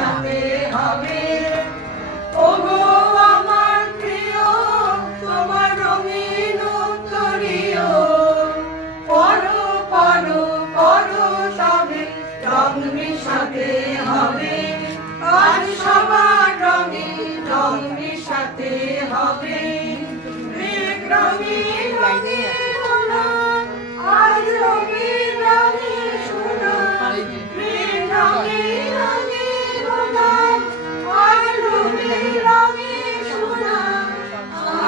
সাথে হবে। ওগো আমার প্রিয় তোমার রঙিন উত্তরীয়, পরো পরো পরো তবে রং মিশাতে হবে। আজ সবার রঙে রং মিশাতে হবে। মেঘ রঙিন রঙিন সোনা, আজ রঙিন রঙিন সোনা। মেঘ রঙিন রঙিন সোনা, আজ রঙিন রঙিন সোনা।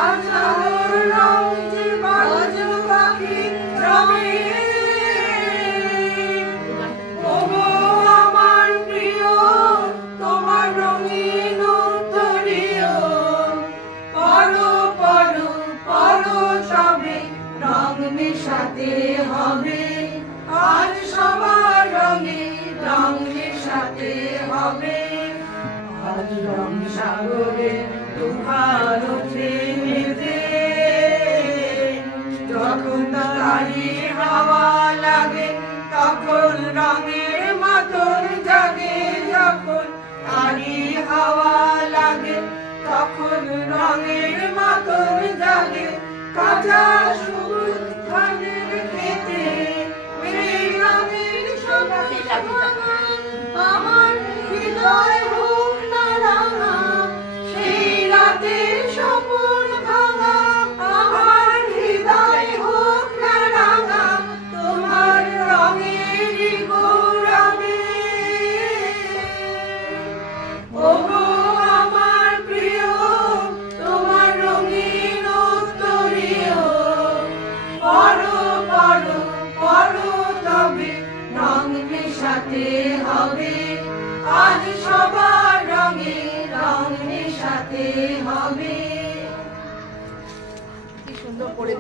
আজ সাগর রং যে বাজল পাখি রঙে। ওগো আমার প্রিয় তোমার রঙিন উত্তরীয়, পরো পরো পরো তবে রং মেশাতে হবে। আজ সবার রঙে রং মেশাতে হবে। আজ রং সাগরে তুফান ওঠে মেতে, যখন তারি হাওয়া লাগে তখন রঙের মাতন জাগে। যখন তারি হাওয়া লাগে তখন রঙের মাতন জাগে। কাঁচা সবুজ ধানের খেতে মেঘ রঙের সবুজ ভাঙা, আমার হৃদয় হোক না রাঙা। সেই রাতের স্বপন ভাঙা, আমার হৃদয় হোক না রাঙা। তোমার রঙেরই গৌরবে। ওগো আমার প্রিয় তোমার রঙিন উত্তরীয়, পরো পরো পরো তবে রং মেশাতে হবে। আজ সবার রঙে রং মেশাতে হবে। কি সুন্দর করে